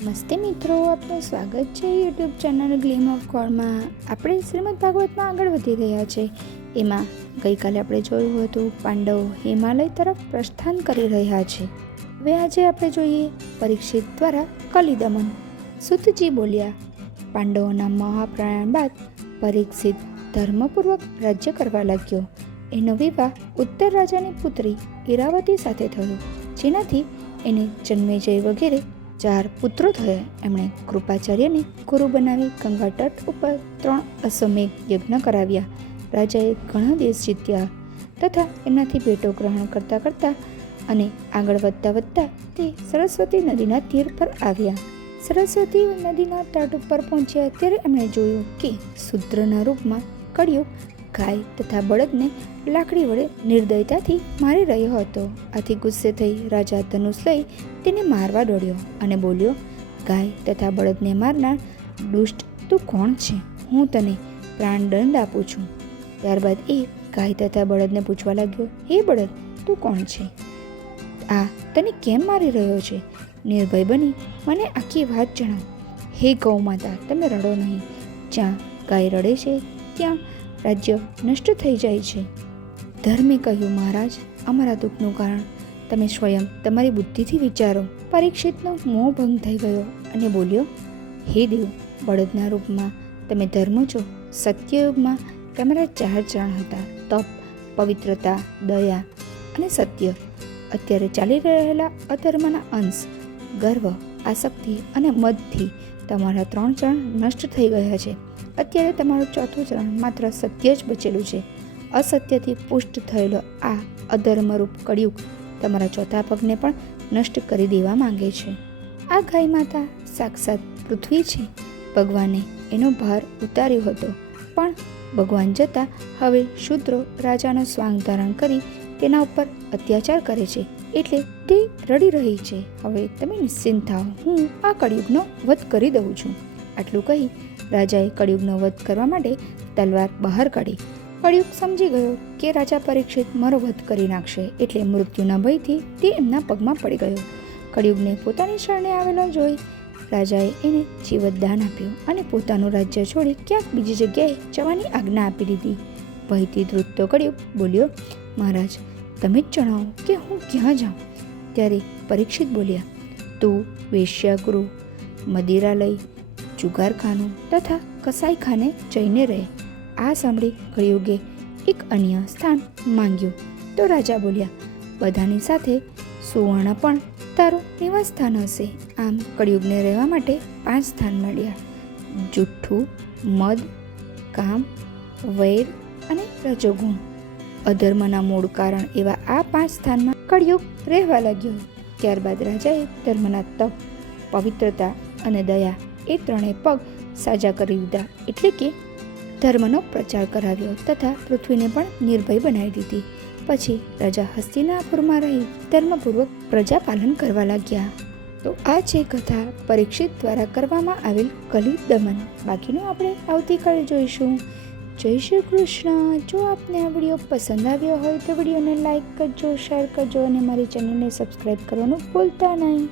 નમસ્તે મિત્રો, આપનું સ્વાગત છે યુટ્યુબ ચેનલ ગ્લીમ ઓફ ગોડમાં આપણે શ્રીમદ ભાગવતમાં આગળ વધી રહ્યા છે. એમાં ગઈકાલે આપણે જોયું હતું, પાંડવ હિમાલય તરફ પ્રસ્થાન કરી રહ્યા છે. હવે આજે આપણે જોઈએ પરીક્ષિત દ્વારા કલિદમન સુતજી બોલ્યા, પાંડવોના મહાપ્રયાણ બાદ પરીક્ષિત ધર્મપૂર્વક રાજ્ય કરવા લાગ્યો. એનો વિવાહ ઉત્તર રાજાની પુત્રી ઈરાવતી સાથે થયો. જેનાથી એને જન્મેજય વગેરે ચાર પુત્રો થયા. એમણે કૃપાચાર્યને ગુરુ બનાવી ગંગા તટ ઉપર ત્રણ અશ્વમેઘ યજ્ઞ કરાવ્યા. રાજાએ ઘણા દેશ જીત્યા તથા એમનાથી ભેટો ગ્રહણ કરતા કરતા અને આગળ વધતા વધતા તે સરસ્વતી નદીના તીર પર આવ્યા. સરસ્વતી નદીના તટ ઉપર પહોંચ્યા ત્યારે એમણે જોયું કે શુદ્રના રૂપમાં કળિયુગ ગાય તથા બળદને લાકડી વડે નિર્દયતાથી મારી રહ્યો હતો. આથી ગુસ્સે થઈ રાજા ધનુષ લઈ તેને મારવા દોડ્યો અને બોલ્યો, ગાય તથા બળદને મારનાર દુષ્ટ તું કોણ છે? હું તને પ્રાણદંડ આપું છું. ત્યારબાદ એ ગાય તથા બળદને પૂછવા લાગ્યો, હે બળદ, તું કોણ છે? આ તને કેમ મારી રહ્યો છે? નિર્ભય બની મને આખી વાત જણાવ. હે ગૌ માતા, તમે રડો નહીં. જ્યાં ગાય રડે છે, ત્યાં રાજ્ય નષ્ટ થઈ જાય છે. ધર્મે કહ્યું, મહારાજ, અમારા દુઃખનું કારણ તમે સ્વયં તમારી બુદ્ધિથી વિચારો. પરીક્ષિતનો મોહ ભંગ થઈ ગયો અને બોલ્યો, હે દેવ, બળદના રૂપમાં તમે ધર્મ છો. સત્યયુગમાં તમારા ચાર ચરણ હતા, તપ, પવિત્રતા, દયા અને સત્ય. અત્યારે ચાલી રહેલા અધર્મના અંશ, ગર્વ આસક્તિ અને મદથી તમારા ત્રણ ચરણ નષ્ટ થઈ ગયા છે. અત્યારે તમારું ચોથું ચરણ માત્ર સત્ય જ બચેલું છે. અસત્યથી પુષ્ટ થયેલો આ અધર્મરૂપ કળિયુગ તમારા ચોથા પગને પણ નષ્ટ કરી દેવા માંગે છે. આ ગાય માતા સાક્ષાત પૃથ્વી છે. ભગવાને એનો ભાર ઉતાર્યો હતો. પણ ભગવાન જતાં હવે શૂદ્રો રાજાનો સ્વાંગ ધારણ કરી તેના ઉપર અત્યાચાર કરે છે. એટલે તે રડી રહી છે. હવે તમે નિશ્ચિંત થાઓ. હું આ કળિયુગનો વધ કરી દઉં છું. આટલું કહી રાજાએ કળિયુગનો વધ કરવા માટે તલવાર બહાર કાઢી. કળિયુગ સમજી ગયો કે રાજા પરીક્ષિત મારો વધ કરી નાખશે એટલે મૃત્યુના ભયથી તે એમના પગમાં પડી ગયો. કળિયુગને પોતાની શરણે આવેલો જોઈ રાજાએ એને જીવતદાન આપ્યું અને પોતાનું રાજ્ય છોડી ક્યાંક બીજી જગ્યાએ જવાની આજ્ઞા આપી દીધી. ભયથી ધ્રુજતો કળિયુગ બોલ્યો, મહારાજ તમે જ જણાવો કે હું ક્યાં જાઉં? ત્યારે પરીક્ષિત બોલ્યા, તું વેશ્યાગૃહ, મદિરાલય, જુગારખાનું તથા કસાઈખાને જઈને રહે. આ સાંભળી કળિયુગે એક અન્ય સ્થાન માંગ્યું. તો રાજા બોલ્યા, બધાની સાથે સુવર્ણ પણ તારું નિવાસ સ્થાન હશે. આમ કળિયુગને રહેવા માટે પાંચ સ્થાન મળ્યા. જુઠ્ઠું, મદ, કામ, વૈર અને રજોગુણ. અધર્મના મૂળ કારણ એવા આ પાંચ સ્થાનમાં કળિયુગ રહેવા લાગ્યો. ત્યારબાદ રાજાએ ધર્મના તપ, પવિત્રતા અને દયા એ ત્રણેય પગ સાજા કરી દીધા. એટલે કે ધર્મનો પ્રચાર કરાવ્યો તથા પૃથ્વીને પણ નિર્ભય બનાવી દીધી. પછી રાજા હસ્તિનાપુરમાં રહી ધર્મપૂર્વક પ્રજા પાલન કરવા લાગ્યા. તો આ છે કથા પરીક્ષિત દ્વારા કરવામાં આવેલ કલી દમન બાકીનું આપણે આવતીકાલે જોઈશું. જય શ્રી કૃષ્ણ. જો આપને આ વીડિયો પસંદ આવ્યો હોય તો વિડીયોને લાઇક કરજો, શેર કરજો અને મારી ચેનલને સબસ્ક્રાઈબ કરવાનું ભૂલતા નહીં.